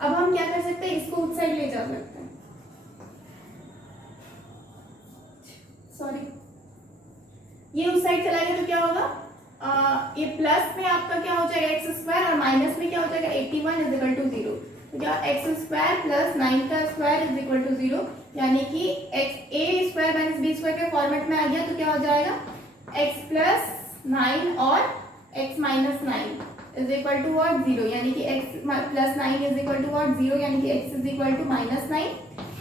अब हम क्या कर सकते हैं, इसको उस साइड ले जा सकते हैं, सॉरी ये उस साइड चला गया तो क्या होगा, ये प्लस में आपका क्या हो जाएगा x² और माइनस में क्या हो जाएगा 81 इज इक्वल टू 0। तो क्या x² प्लस 9 का स्क्वायर इज इक्वल टू 0, यानी कि a² माइनस b² के फॉर्मेट में आ गया तो क्या हो जाएगा x प्लस 9 और x minus 9 is equal to what 0, यानी कि x plus 9 is equal to what 0, यानी कि x is equal to minus 9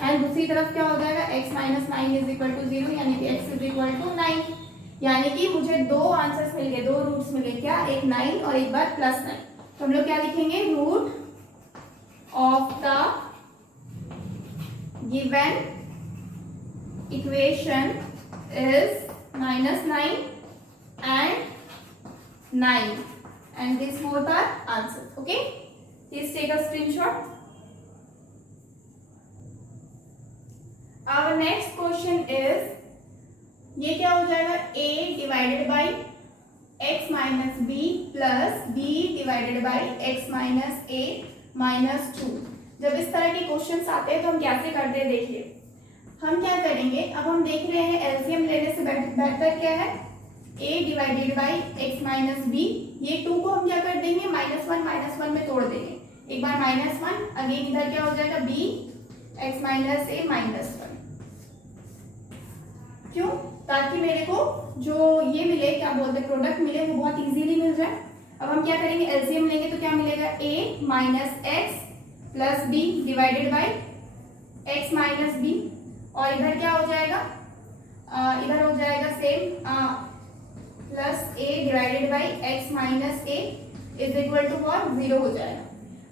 and दूसरी तरफ क्या हो जाएगा x minus 9 is equal to 0, यानी कि x इज इक्वल टू 9। यानी कि मुझे दो आंसर्स मिल गए, दो रूट्स मिल गए, क्या, एक 9 और एक बार प्लस 9। तो हम लोग क्या लिखेंगे, root of the given equation is minus 9 and 9 and these both are answers. Okay, please take a screenshot. Our next question is, ये क्या हो जाएगा, a divided by x minus B plus b divided by x minus a minus 2। जब इस तरह के questions आते हैं तो हम कैसे करते हैं, देखिए हम क्या करेंगे, अब हम देख रहे हैं एलसीएम लेने से बेहतर क्या है, a divided by x minus b, ये 2 को हम क्या कर देंगे, -1 में तोड़ देंगे, एक बार -1 अगेन इधर क्या हो जाएगा b x minus a minus 1, क्यों, ताकि मेरे को जो ये मिले, क्या बोलते हैं, प्रोडक्ट मिले, वो बहुत इजीली मिल जाए। अब हम क्या करेंगे, एलसीएम लेंगे तो क्या मिलेगा, a minus x plus b divided by x minus b, और इधर क्या हो जाएगा, इधर हो जाएगा same plus a divided by x minus a is equal to what 0 हो जाएगा।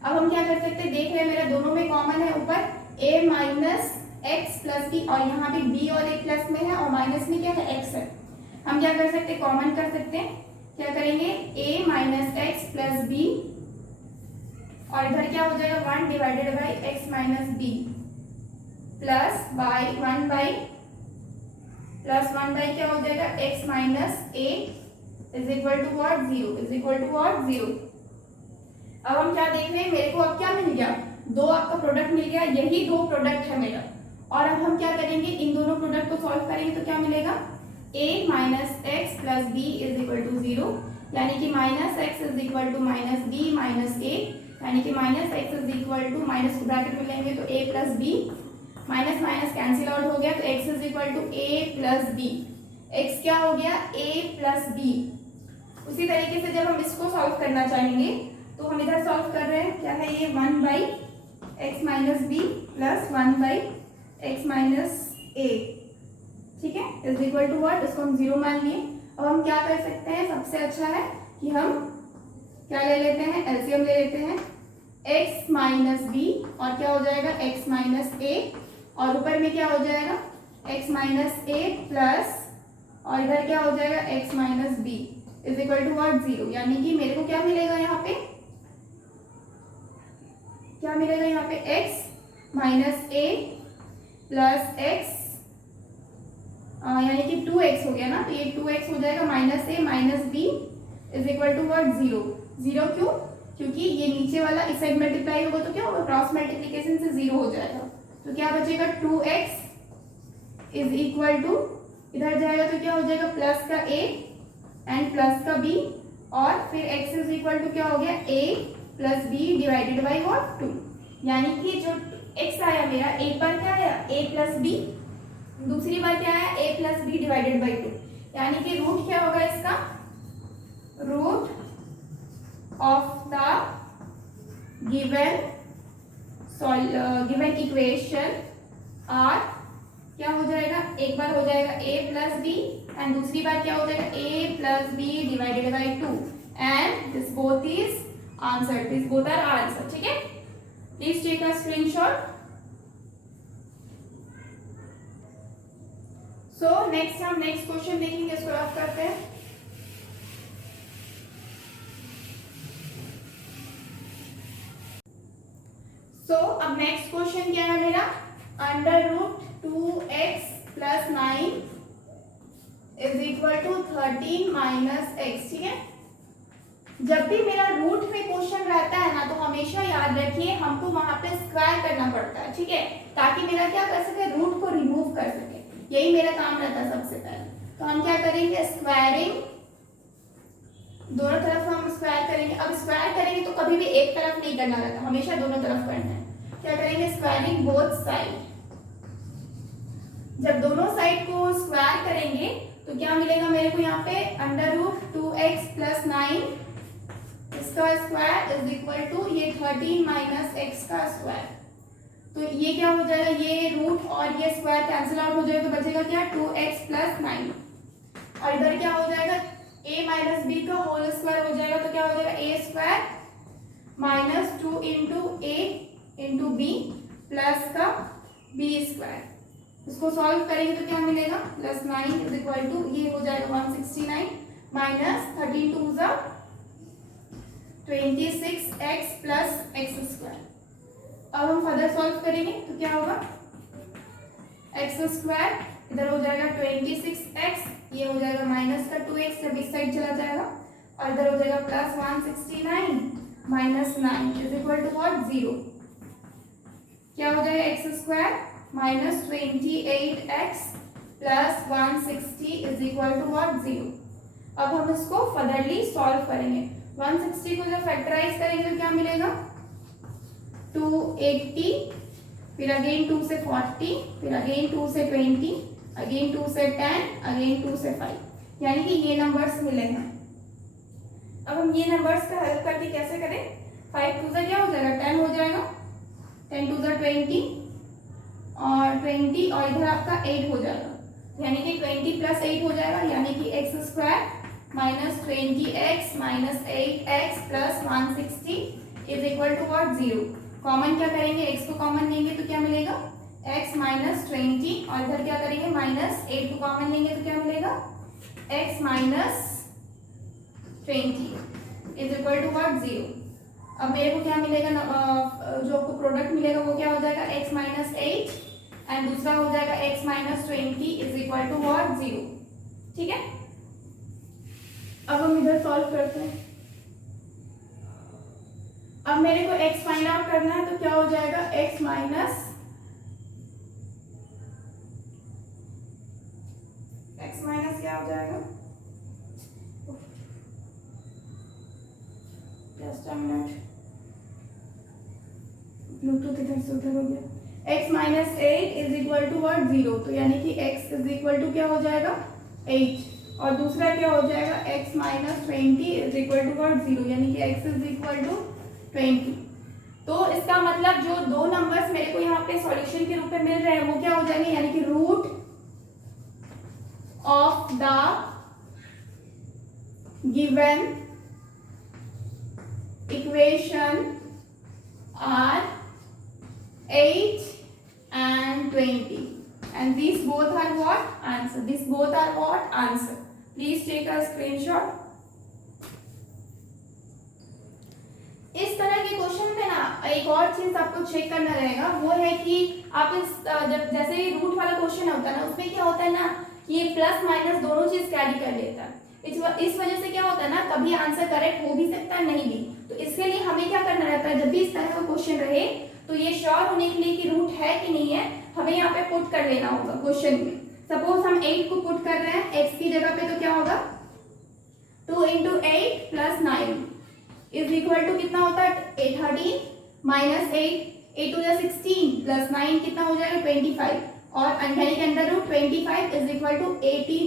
अब हम क्या कर सकते हैं, देख रहे हैं मेरा दोनों में कॉमन है, ऊपर a minus x plus b और यहाँ पे b और a प्लस में है और माइनस में क्या है x है, हम क्या कर सकते हैं, कॉमन कर सकते हैं, क्या करेंगे a minus x plus b और इधर क्या हो जाएगा 1 divided by x minus B plus by 1 by क्या हो जाएगा x minus a is equal to what 0 is equal to what 0। अब हम क्या देख रहे हैं, मेरे को अब क्या मिल गया, दो आपका प्रोडक्ट मिल गया, यही दो प्रोडक्ट है मेरा, और अब हम क्या करेंगे, इन दोनों प्रोडक्ट को सॉल्व करेंगे तो क्या मिलेगा, a minus x plus b is equal to 0, यानी कि minus x is equal to minus b minus a, यानी कि minus x is equal to, minus bracket में लेंगे तो a plus b, minus minus cancel out हो गया तो x is equal to a plus b, x क्या हो गया a प्लस बी। उसी तरीके से जब हम इसको सॉल्व करना चाहेंगे तो हम इधर सॉल्व कर रहे हैं, क्या है ये 1 by x minus B plus 1 by x minus A, ठीक है, इज इक्वल टू व्हाट, इसको हम 0 मान लिए। अब हम क्या कर सकते हैं, सबसे अच्छा है कि हम क्या ले लेते हैं, एलसीएम ले लेते हैं, x माइनस बी और क्या हो जाएगा x माइनस ए, और ऊपर में क्या हो जाएगा x माइनस ए प्लस और इधर क्या हो जाएगा x minus b is equal to what 0, यानी कि मेरे को क्या मिलेगा, यहाँ पे क्या मिलेगा, यहाँ पे x माइनस ए प्लस एक्स, यानी कि 2x हो गया ना, तो ये 2x हो जाएगा minus a minus b is equal to what 0। 0 क्यों, क्योंकि ये नीचे वाला इस साइड मल्टीप्लाई होगा तो क्या होगा, क्रॉस मल्टीप्लिकेशन से 0 हो जाएगा, तो क्या बचेगा 2x इज इक्वल टू, इधर जाएगा तो क्या हो जाएगा प्लस का a एंड प्लस का b, और फिर x इज इक्वल टू क्या हो गया a plus b divided by what 2, यानी कि जो x आया मेरा, एक बार क्या आया a प्लस बी, दूसरी बार क्या आया a plus b divided by 2, यानी कि रूट क्या होगा इसका, root of the given given equation are क्या हो जाएगा, एक बार हो जाएगा a प्लस बी एंड दूसरी बार क्या हो जाएगा a plus b divided by 2 and this both is answer, this both are answer. ठीक है, please take a screenshot. So next हम नेक्स्ट क्वेश्चन देखेंगे, इसको रफ करते हैं। अब नेक्स्ट क्वेश्चन क्या है मेरा, under root 2x plus 9 is equal to 13 minus x. ठीक है, जब भी मेरा रूट में क्वेश्चन रहता है ना तो हमेशा याद रखिए हमको वहां पे स्क्वायर करना पड़ता है। ठीक है, ताकि मेरा क्या कर सके, रूट को रिमूव कर सके, यही मेरा काम रहता है सबसे पहले। तो हम क्या करेंगे, स्क्वायरिंग, दोनों तरफ हम स्क्वायर करेंगे। अब स्क्वायर करेंगे तो कभी भी एक तरफ नहीं करना रहता, हमेशा दोनों तरफ करना है। क्या करेंगे, स्क्वायरिंग बोथ साइड। जब दोनों साइड को स्क्वायर करेंगे तो क्या मिलेगा मेरे को यहाँ पे, अंडर रूट 2x प्लस 9 इसका स्क्वायर इज इक्वल टू ये 13 माइनस एक्स का स्क्वायर। तो ये क्या हो जाएगा, ये रूट और ये स्क्वायर कैंसिल आउट हो जाएगा, तो बचेगा क्या 2x प्लस 9 और इधर क्या हो जाएगा a माइनस बी का होल स्क्वायर हो जाएगा। तो क्या हो जाएगा a square minus 2 into a into b plus का b स्क्वायर। इसको सॉल्व करेंगे तो क्या मिलेगा, प्लस 9 इज इक्वल टू ये हो जाएगा 169 माइनस 13 टू जा 26x प्लस एक्स स्क्वायर। अब हम फर्दर सॉल्व करेंगे तो क्या होगा, एक्स स्क्वायर इधर हो जाएगा 26x, ये हो जाएगा माइनस का 2x जब इस साइड चला जाएगा और इधर हो जाएगा plus 169 minus 9 is equal to what, 0। क्या हो जाएगा, x square minus 28x plus 160 is equal to what, 0। अब हम इसको फर्दरली सॉल्व करेंगे। 160 को जब फैक्टराइज करेंगे तो क्या मिलेगा, 280, फिर अगेन 2 से 40, फिर अगेन 2 से 20, अगेन 2 से 10, अगेन 2 से 5, यानी कि ये नंबर्स मिले हैं। अब हम ये नंबर्स का हेल्प करके कैसे करें, 5 टू से क्या हो जाएगा 10 हो जाएगा, 10 टू से 20 और 20 और इधर आपका 8 हो जाएगा, यानी कि 20 प्लस 8 हो जाएगा, यानी कि x square minus 20x minus 8x plus 160 is equal to what, 0। Common क्या करेंगे, x को कॉमन लेंगे तो क्या मिलेगा, x माइनस 20 और इधर क्या करेंगे माइनस 8 को कॉमन लेंगे तो क्या मिलेगा, x minus 20 is equal to what, 0। अब मेरे को क्या मिलेगा, जो आपको प्रोडक्ट मिलेगा वो क्या हो जाएगा, x माइनस 8 एंड दूसरा हो जाएगा x minus 20 is equal to what, 0। ठीक है, अब हम इधर सॉल्व करते हैं। अब मेरे को x फाइंड आउट करना है तो क्या हो जाएगा, x माइनस क्या हो जाएगा, जस्ट अ मिनट, ब्लूटूथ इधर से उधर हो गया। x minus 8 is equal to what, 0। तो यानी कि x इज इक्वल टू क्या हो जाएगा 8 और दूसरा क्या हो जाएगा x minus 20 is equal to what, 0, यानी कि x इज इक्वल टू 20। तो इसका मतलब जो दो नंबर्स मेरे को यहाँ पे सॉल्यूशन के रूप में मिल रहे हैं वो क्या हो जाएंगे, यानी कि root of the given equation are 8 and 20 and these both are what, answer, these both are what, answer. Please take a screenshot. इस तरह के क्वेश्चन में ना एक और चीज आपको चेक करना रहेगा, वो है कि आप इस जब जैसे रूट वाला क्वेश्चन होता है ना उसमें क्या होता है ना, ये प्लस माइनस दोनों चीज कैरी कर लेता है। इस वजह से क्या होता है ना, कभी आंसर करेक्ट हो भी सकता है, नहीं भी। तो इसके लिए हमें क्या करना रहता है, जब भी इस तरह का क्वेश्चन रहे तो ये श्योर होने के लिए कि रूट है कि नहीं है, हमें यहाँ पे पुट कर लेना होगा क्वेश्चन में। सपोज हम 8 को पुट कर रहे हैं x की जगह पे, तो क्या होगा 2 into 8 plus 9 is equal to कितना होता है 13 माइनस 8 टू 16 प्लस 9 कितना हो जाएगा 25 और यानी कि under root 25 is equal to 18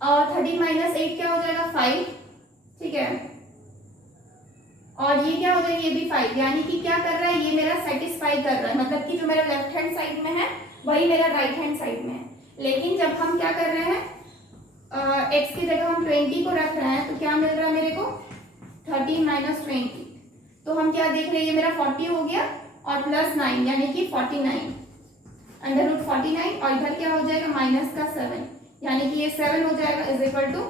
और 13 माइनस 8 क्या हो जाएगा 5। ठीक है, और ये क्या हो जाएगा, ये भी 5, यानी कि क्या कर रहा है, ये मेरा सेटिस्फाई कर रहा है, मतलब कि जो मेरा लेफ्ट हैंड साइड में है वही मेरा राइट हैंड साइड में है। लेकिन जब हम क्या कर रहे हैं, x की जगह हम 20 को रख रहे हैं, तो क्या मिल रहा है मेरे को 13 माइनस 20, तो हम क्या देख रहे हैं, ये मेरा 40 हो गया और प्लस 9 यानी कि 49 अंडर रूट 49, और इधर क्या हो जाएगा माइनस का 7, यानी कि ये 7 हो जाएगा इज इक्वल टू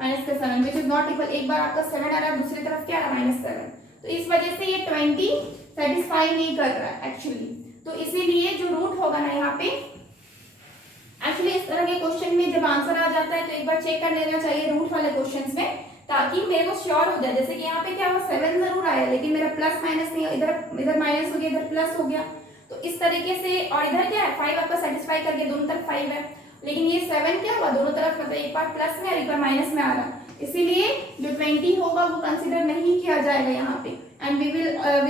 माइनस का 7 विच इज नॉट इक्वल, एक बार आपका 7 आ रहा है दूसरी तरफ क्या आ रहा है -7, तो इस वजह से ये 20 सेटिस्फाई नहीं कर रहा है एक्चुअली। तो इसीलिए जो रूट होगा ना यहाँ पे, एक्चुअली इस तरह के क्वेश्चन में जब आंसर आ जाता है तो एक बार चेक कर लेना चाहिए रूट वाले क्वेश्चंस में, ताकि मेरे को श्योर हो जाए। जैसे कि यहाँ पे क्या हुआ 7 जरूर आया लेकिन मेरा प्लस माइनस नहीं, इधर माइनस हो गया इधर प्लस हो गया, तो इस तरीके से। और इधर क्या है 5 आपका सेटिस्फाई करके दोनों तरफ 5 है, लेकिन ये 7 क्या हुआ दोनों तरफ, मतलब एक बार प्लस में और एक बार माइनस में आ रहा, इसीलिए जो 20 होगा वो कंसिडर नहीं किया जाएगा यहाँ पे। And we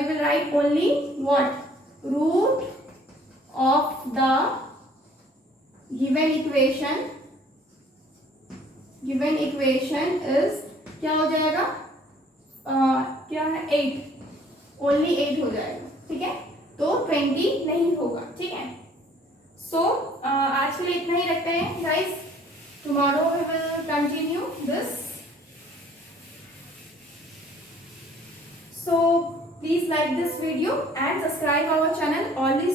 will write only what, root of the given equation is क्या हो जाएगा, क्या है 8, ओनली 8 हो जाएगा, ठीक है, तो 20 नहीं होगा, ठीक है। सो आज के लिए इतना ही रखते हैं guys, tomorrow we will continue this. So please like this video and subscribe our channel Ollie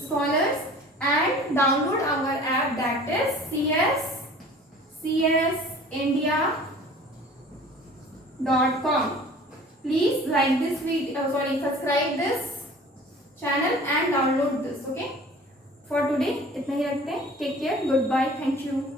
Scholars and download our app, that is csindia.com. Please like this video, subscribe this channel and download this, okay? For today इतना ही रखते हैं, take care, goodbye, thank you.